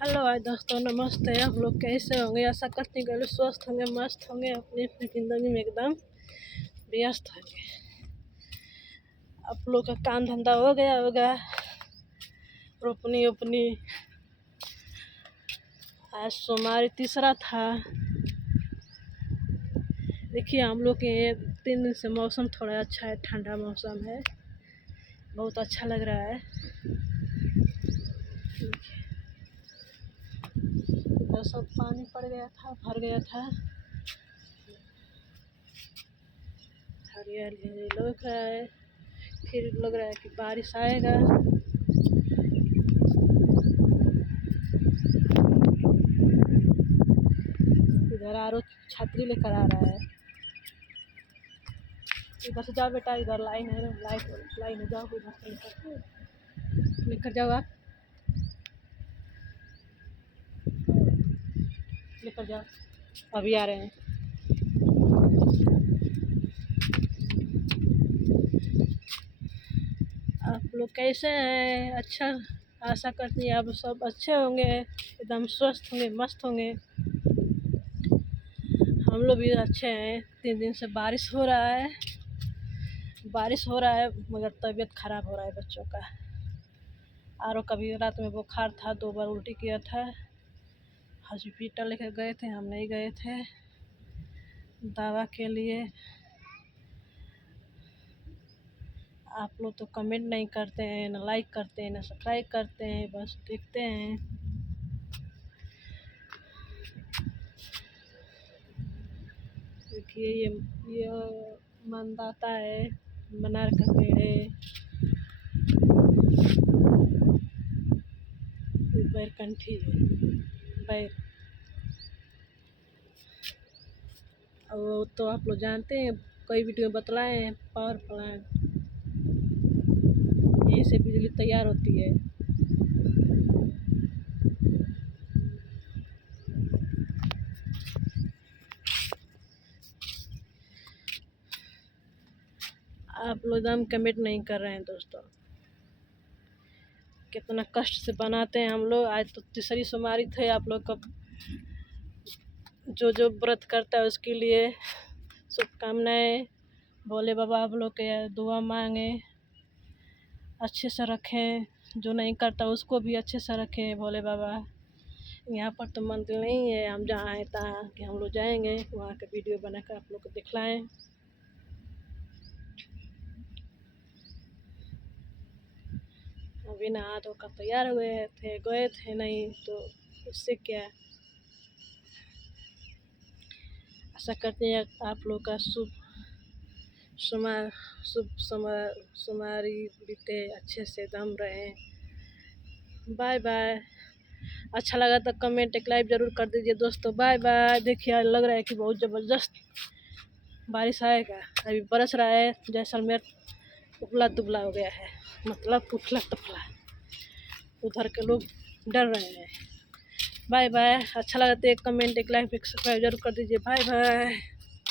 Hello भाई दोस्तों, नमस्ते। आप लोग कैसे होंगे? आशा करती हूँ स्वस्थ होंगे, मस्त होंगे, अपनी अपनी ज़िंदगी में एकदम व्यस्त होंगे। आप लोग का काम धंधा हो गया होगा, रोपनी उपनी। आज सोमवार तीसरा था। देखिए हम लोग के 3 दिन से मौसम थोड़ा अच्छा है, ठंडा मौसम है, बहुत अच्छा लग रहा है। इधर सब पानी पड़ गया था, भर गया था। हरियाली लग रहा है, फिर लग रहा है कि बारिश आएगा। इधर आरो छतरी लेकर आ रहा है। इधर से जाओ बेटा, इधर लाइन है, लाइन है, जाओ इधर से लेकर जाओ, आप लेकर जाओ, अभी आ रहे हैं। आप लोग कैसे हैं? अच्छा, आशा करती हैं आप सब अच्छे होंगे, एकदम स्वस्थ होंगे, मस्त होंगे। हम लोग भी अच्छे हैं। 3 दिन से बारिश हो रहा है, मगर तबीयत खराब हो रहा है बच्चों का। आरो कभी रात में बुखार था, 2 बार उल्टी किया था। हॉस्पिटल लेकर गए थे, हम नहीं गए थे दवा के लिए। आप लोग तो कमेंट नहीं करते हैं, ना लाइक करते हैं, ना सब्सक्राइब करते हैं, बस देखते हैं। देखिए ये मंदाता है, मनार का पेड़ है, बैरकंठी है, बैर। और तो आप लोग जानते हैं, कई वीडियो में बतलाए हैं, पावर प्लांट, यहीं से बिजली तैयार होती है। आप लोग एकदम कमेंट नहीं कर रहे हैं दोस्तों। कितना कष्ट से बनाते हैं हम लोग। आज तो तीसरी सोमवारी थे। आप लोग का जो व्रत करता है उसके लिए शुभकामनाएं। भोले बाबा आप लोग के दुआ मांगे, अच्छे से रखें। जो नहीं करता उसको भी अच्छे से रखें भोले बाबा। यहाँ पर तो मंदिर नहीं है, हम जहाँ हैं तहाँ कि हम लोग जाएंगे, वहाँ का वीडियो बनाकर आप लोग को दिखलाएं। अभी नहा धोकर तैयार हुए थे, गए थे नहीं तो उससे क्या। आशा करते हैं आप लोग का शुभ सोमवारी बीते अच्छे से दम रहे। Bye bye. अच्छा लगा तो कमेंट एक लाइक ज़रूर कर दीजिए दोस्तों। Bye bye. देखिए लग रहा है कि बहुत ज़बरदस्त बारिश आएगा। अभी बरस रहा है, जैसलमेर उबला दुबला हो गया है, मतलब उथला तफला। उधर के लोग डर रहे हैं। Bye bye. अच्छा लगा तो एक कमेंट एक लाइक एक सब्सक्राइब जरूर कर दीजिए। Bye bye.